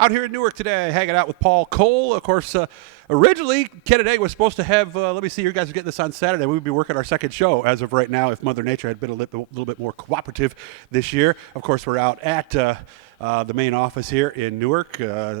Out here in Newark today, hanging out with Paul Cole. Of course, originally, Canandaigua was supposed to have, let me see, you guys are getting this on Saturday. We would be working our second show as of right now if Mother Nature had been a little bit more cooperative this year. Of course, we're out at the main office here in Newark,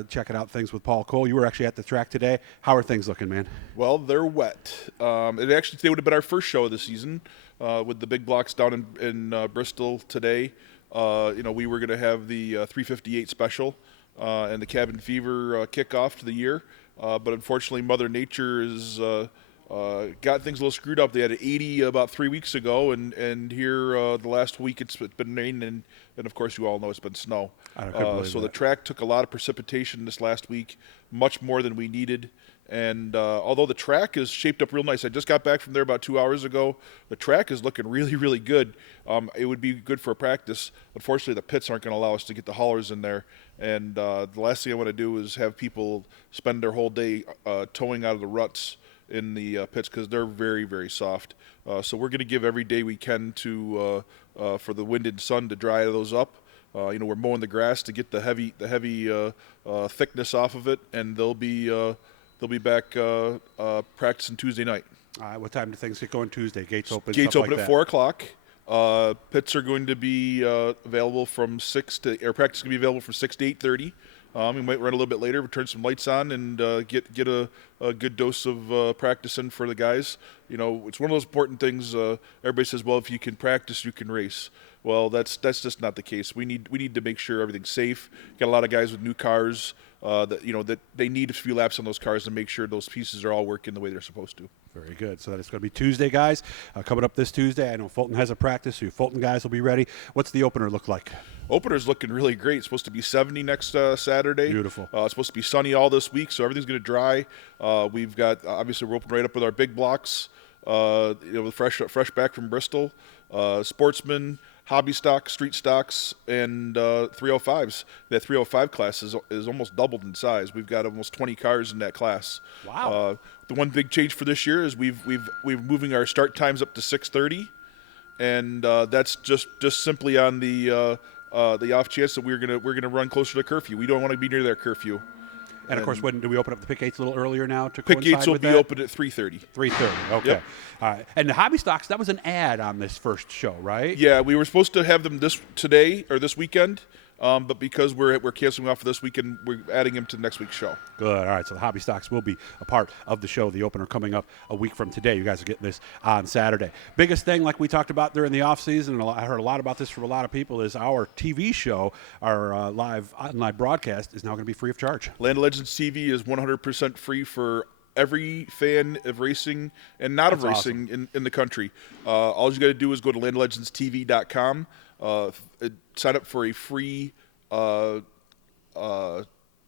checking out things with Paul Cole. You were actually at the track today. How are things looking, man? Well, they're wet. Today would have been our first show of the season with the big blocks down in Bristol today. We were going to have the 358 special and the Cabin Fever kickoff to the year. But unfortunately, Mother Nature has got things a little screwed up. They had an 80 about 3 weeks ago, and here the last week it's been rain, and of course you all know it's been snow. So the track took a lot of precipitation this last week, much more than we needed. And although the track is shaped up real nice, I just got back from there about 2 hours ago. The track is looking really, really good. It would be good for a practice. Unfortunately, the pits aren't going to allow us to get the haulers in there. And the last thing I want to do is have people spend their whole day towing out of the ruts in the pits because they're very, very soft. So we're going to give every day we can to for the wind and sun to dry those up. We're mowing the grass to get the heavy thickness off of it, and they'll be back practicing Tuesday night. All right, what time do things get going Tuesday? Gates open? Gates open like at that. 4 o'clock. Pits are going to be available from 6 to, or practice is going to be available from 6 to 8:30. We might run a little bit later, turn some lights on, and get a good dose of practice in for the guys. It's one of those important things. Everybody says, well, if you can practice, you can race. Well, that's just not the case. We need to make sure everything's safe. Got a lot of guys with new cars that they need a few laps on those cars to make sure those pieces are all working the way they're supposed to. Very good. So that is going to be Tuesday, guys. Coming up this Tuesday. I know Fulton has a practice, so your Fulton guys will be ready. What's the opener look like? Opener's looking really great. It's supposed to be 70 next Saturday. Beautiful. It's supposed to be sunny all this week, so everything's going to dry. We've got, obviously, we're open right up with our big blocks, fresh back from Bristol, sportsmen, hobby stocks, street stocks, and 305s. That 305 class is almost doubled in size. We've got almost 20 cars in that class. Wow. The one big change for this year is we're moving our start times up to 6:30, and that's just simply on the off chance that we're gonna run closer to curfew. We don't want to be near that curfew. And of course, when do we open up the pit gates a little earlier now to Pit coincide gates will with be that? open at 3:30. 3:30. Okay. Yep. All right. And the hobby stocks, that was an ad on this first show, right? Yeah, we were supposed to have them this weekend, but because we're canceling off for this weekend, we're adding them to next week's show. Good. All right. So the hobby stocks will be a part of the show. The opener coming up a week from today. You guys are getting this on Saturday. Biggest thing, like we talked about during the off season, and I heard a lot about this from a lot of people, is our TV show, our live online broadcast, is now going to be free of charge. Land of Legends TV is 100% free for every fan of racing and not of racing in the country. All you got to do is go to landoflegendstv.com, sign up for a free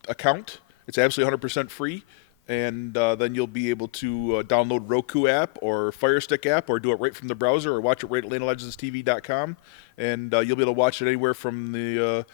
account. It's absolutely 100% free, and then you'll be able to download Roku app or Fire Stick app, or do it right from the browser, or watch it right at landoflegendstv.com, and you'll be able to watch it anywhere from the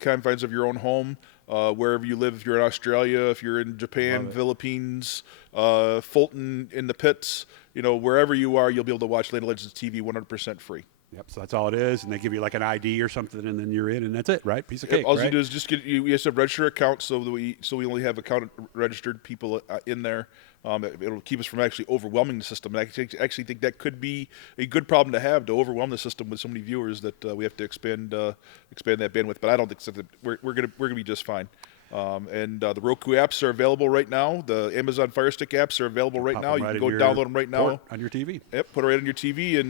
confines of your own home, wherever you live. If you're in Australia, if you're in Japan, Philippines, Fulton, in the pits, wherever you are, you'll be able to watch Land of Legends TV 100% free. Yep, so that's all it is, and they give you like an ID or something, and then you're in, and that's it, right? Piece of cake, All right? you do is just you have to register an account, so we only have account registered people in there. It'll keep us from actually overwhelming the system. And I actually think that could be a good problem to have, to overwhelm the system with so many viewers that we have to expand that bandwidth. But I don't think so. We're gonna be just fine. And the Roku apps are available right now. The Amazon Fire Stick apps are available right now. You can go download them right now on your TV. Yep, put it right on your TV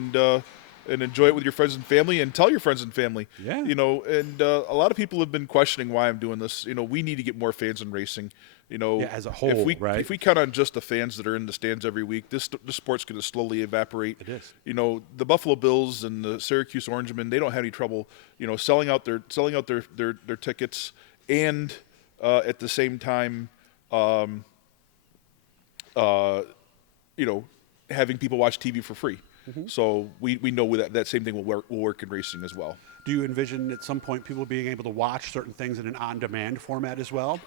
and enjoy it with your friends and family, and tell your friends and family. Yeah. And a lot of people have been questioning why I'm doing this. We need to get more fans in racing. As a whole, right? If we count on just the fans that are in the stands every week, this sport's going to slowly evaporate. It is. The Buffalo Bills and the Syracuse Orangemen, they don't have any trouble, selling out their tickets, and at the same time, having people watch TV for free. Mm-hmm. So we know that same thing will work in racing as well. Do you envision at some point people being able to watch certain things in an on-demand format as well?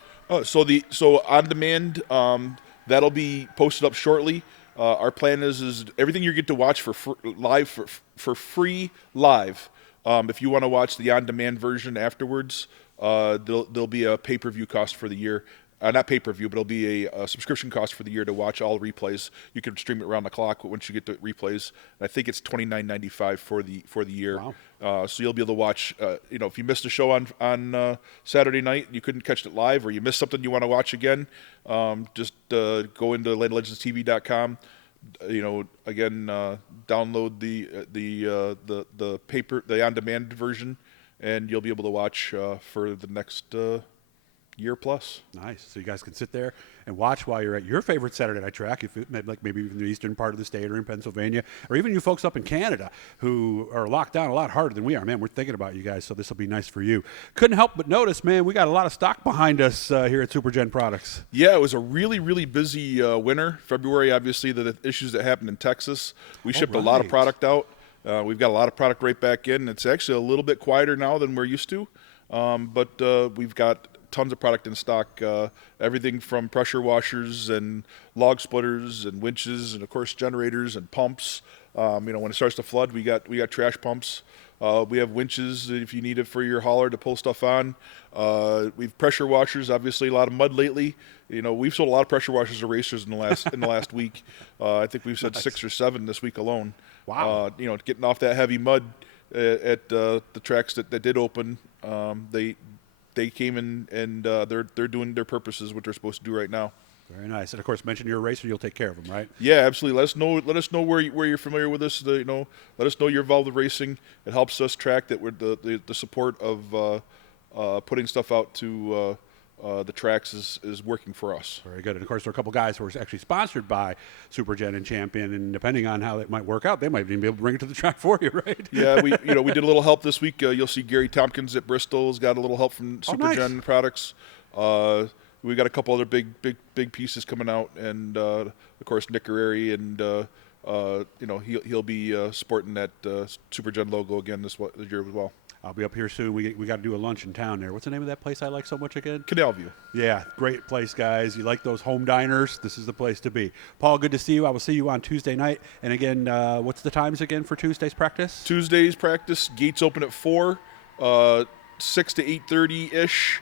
So on demand, that'll be posted up shortly. Our plan is everything you get to watch for free live. If you want to watch the on-demand version afterwards, there'll be a pay-per-view cost for the year. Not pay-per-view, but it'll be a subscription cost for the year to watch all replays. You can stream it around the clock once you get to replays. And I think it's $29.95 for the year. Wow. So you'll be able to watch. If you missed a show on Saturday night and you couldn't catch it live, or you missed something you want to watch again, just go into landoflegendstv.com. Download the on-demand version, and you'll be able to watch for the next year plus. Nice. So you guys can sit there and watch while you're at your favorite Saturday night track, if it, like maybe even the eastern part of the state or in Pennsylvania, or even you folks up in Canada who are locked down a lot harder than we are. Man, we're thinking about you guys, so this will be nice for you. Couldn't help but notice, man, we got a lot of stock behind us here at SuperGen Products. Yeah, it was a really, really busy winter. February, obviously, the issues that happened in Texas. We shipped a lot of product out. We've got a lot of product right back in. It's actually a little bit quieter now than we're used to, but we've got tons of product in stock, everything from pressure washers and log splitters and winches and, of course, generators and pumps. When it starts to flood, we got trash pumps. We have winches if you need it for your hauler to pull stuff on. We've pressure washers, obviously a lot of mud lately. We've sold a lot of pressure washers to racers in the last week. I think we've said 6 or 7 this week alone. Wow. Getting off that heavy mud at the tracks that did open, they came in and they're doing their purposes, what they're supposed to do right now. Very nice. And, of course, mention you're a racer, you'll take care of them, right? Yeah, absolutely. Let us know where you're familiar with this. Let us know you're involved with racing. It helps us track that we're the support of putting stuff out to the tracks is working for us. Very good. And, of course, there are a couple guys who are actually sponsored by SuperGen and Champion, and depending on how it might work out, they might even be able to bring it to the track for you, right? Yeah, we did a little help this week. You'll see Gary Tompkins at Bristol has got a little help from SuperGen Products. We got a couple other big pieces coming out, and of course Nick Guerreri, and he'll be sporting that SuperGen logo again this year as well. I'll be up here soon. We got to do a lunch in town there. What's the name of that place I like so much again? Canal View. Yeah, great place, guys. You like those home diners? This is the place to be. Paul, good to see you. I will see you on Tuesday night. And again, what's the times again for Tuesday's practice? Tuesday's practice, gates open at 4, 6 to 8:30-ish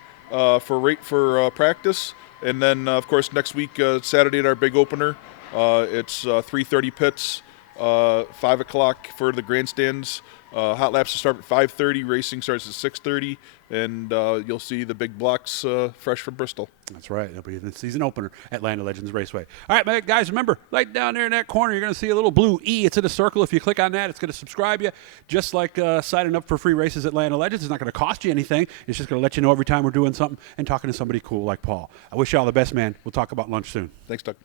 for practice. And then, of course, next week, Saturday at our big opener, it's 3:30 pits, 5 o'clock for the grandstands. Hot laps will start at 5:30. Racing starts at 6:30, and you'll see the big blocks fresh from Bristol. That's right. It'll be the season opener at Land of Legends Raceway. All right, guys, remember, right down there in that corner, you're going to see a little blue E. It's in a circle. If you click on that, it's going to subscribe you. Just like signing up for free races at Land of Legends. It's not going to cost you anything. It's just going to let you know every time we're doing something and talking to somebody cool like Paul. I wish you all the best, man. We'll talk about lunch soon. Thanks, Doug.